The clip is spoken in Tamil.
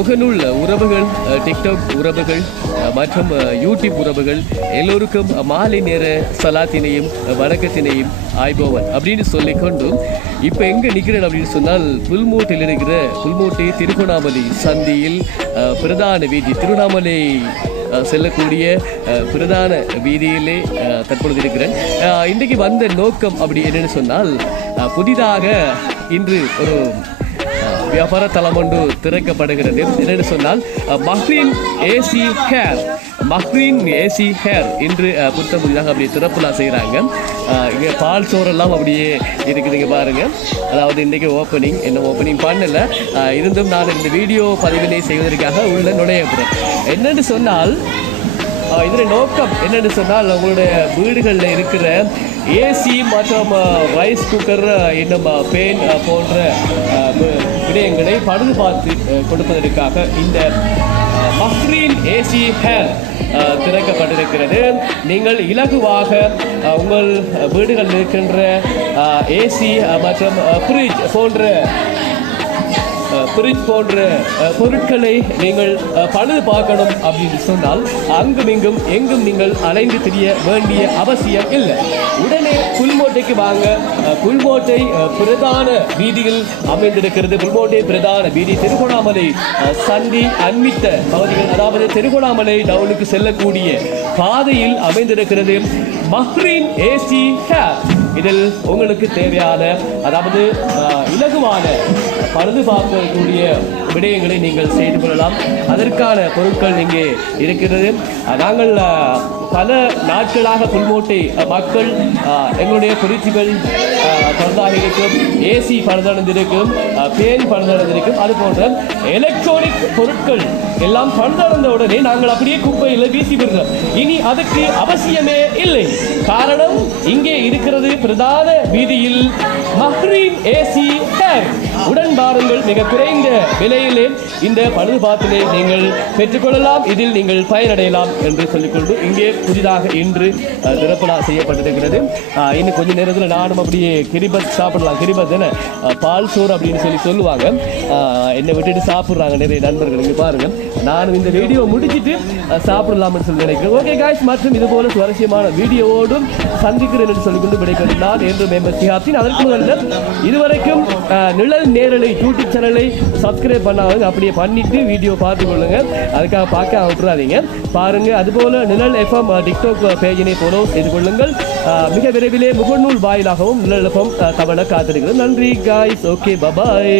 முகநூல் உறவுகள், டிக்டாக் உறவுகள் மற்றும் யூடியூப் உறவுகள் எல்லோருக்கும் மாலை நேர சலாத்தினையும் வணக்கத்தினையும் ஆய்போவன் அப்படின்னு சொல்லிக்கொண்டு இப்போ எங்கே நிற்கிறேன் அப்படின்னு சொன்னால் புல்மோட்டில் இருக்கிற புல்மோட்டை திருகோணாமலை சந்தியில் பிரதான வீதி திருவண்ணாமலை செல்லக்கூடிய பிரதான வீதியிலே தற்பொழுது இருக்கிறேன். இன்றைக்கு வந்த நோக்கம் அப்படி என்னன்னு சொன்னால் புதிதாக இன்று ஒரு வியாபார தளம் ஒன்று திறக்கப்படுகிறது. என்னென்னு சொன்னால் மஹ்ரீன் ஏசி ஹேர் இன்று புதிதாக அப்படியே திறப்புலா செய்கிறாங்க. இங்கே பால் சோறெல்லாம் அப்படியே இருக்குதுங்க பாருங்கள். அதாவது இன்றைக்கி இன்னும் ஓப்பனிங் பண்ணலை. இருந்தும் நான் இந்த வீடியோ பதிவினை செய்வதற்காக உள்ள நுழையப்படுறேன். என்னென்னு சொன்னால் இதில் நோக்கம் என்னென்னு சொன்னால் உங்களுடைய வீடுகளில் இருக்கிற ஏசி மற்றும் ரைஸ் குக்கர் இன்னும் பேன் போன்ற விடயங்களை பழுது பார்த்து கொடுப்பதற்காக இந்த மஹ்ரீன் ஏசி ஹேர் திறக்கப்பட்டிருக்கிறது. நீங்கள் இலகுவாக உங்கள் வீடுகளில் இருக்கின்ற ஏசி மற்றும் ஃப்ரிட்ஜ் போன்ற பொருட்களை நீங்கள் பழுது பார்க்கணும் அப்படின்னு சொன்னால் அங்கும் இங்கும் எங்கும் நீங்கள் அலைந்து திரிய வேண்டிய அவசியம் இல்லை. உடனே புல்மோட்டைக்கு வாங்க. புல்மோட்டை பிரதான வீதியில் அமைந்திருக்கிறது. புல்மோட்டை பிரதான வீதி திருகோணாமலை சந்தி அண்மித்த பகுதிகள், அதாவது திருகோணாமலை டவுனுக்கு செல்லக்கூடிய பாதையில் அமைந்திருக்கிறது மஹ்ரீன் ஏசி ஹேர். இதில் உங்களுக்கு தேவையான, அதாவது இலகுவான பழுது பார்க்கக்கூடிய விடயங்களை நீங்கள் செய்து கொள்ளலாம். அதற்கான பொருட்கள் இங்கே இருக்கிறது. நாங்கள் பல நாட்களாக புல்மோட்டை மக்கள் எங்களுடைய குறிச்சிகள் பழுதாக இருக்கும், ஏசி பழுதடைந்திருக்கும், பேன் பழுதடைந்திருக்கும், அது போன்ற எலக்ட்ரானிக் பொருட்கள் எல்லாம் பழுதடைந்த உடனே நாங்கள் அப்படியே குப்பையில் வீசி விடுறோம். இனி அதுக்கு அவசியமே இல்லை. காரணம் இங்கே இருக்கிறது பிரதான வீதியில் மஹ்ரீன் ஏசி ஹேர். உடன் பாருங்கள், மிக குறைந்த விலையிலே இந்த பழுது பாத்தினை நீங்கள் பெற்றுக்கொள்ளலாம். இதில் நீங்கள் பயனடையலாம் என்று சொல்லிக்கொண்டு இங்கே புதிதாக இன்று திறப்புலா செய்யப்பட்டிருக்கிறது. இன்னும் கொஞ்சம் நேரத்தில் நானும் அப்படியே கிரிபத் சாப்பிடலாம். கிரிபத் என்ன பால் சோறு அப்படின்னு சொல்லுவாங்க. என்னை விட்டுட்டு சாப்பிட்றாங்க நிறைய நண்பர்கள். இங்கே பாருங்கள், நானும் இந்த வீடியோ முடிச்சுட்டு சாப்பிடலாம்னு சொல்லி நினைக்கிறேன். ஓகே காய்ஸ், மற்றும் இது போல சுவாரஸ்யமான வீடியோவோடும் சந்திக்கிறேன் என்று சொல்லிக்கொண்டு விடைபெறும் நான் என்று மேம்படுத்தி. அதற்கு முதல்ல இதுவரைக்கும் நிழல் நேரலை யூடியூப் சேனலை சப்ஸ்கிரைப் பண்ணாங்க, அப்படியே பண்ணிட்டு வீடியோ பார்த்து கொள்ளுங்க. அதுக்காக பார்க்க விட்டுறாதீங்க, பாருங்க. அதுபோல நிழல் எஃப்எம் டிக்டாக் பேஜினை ஃபாலோ செய்து கொள்ளுங்கள். மிக விரைவிலே முகநூல் வாயிலாகவும் நிழல் எஃப்எம் தமிழ காத்திருக்கிறது. நன்றி காய்ஸ். Okay, bye bye.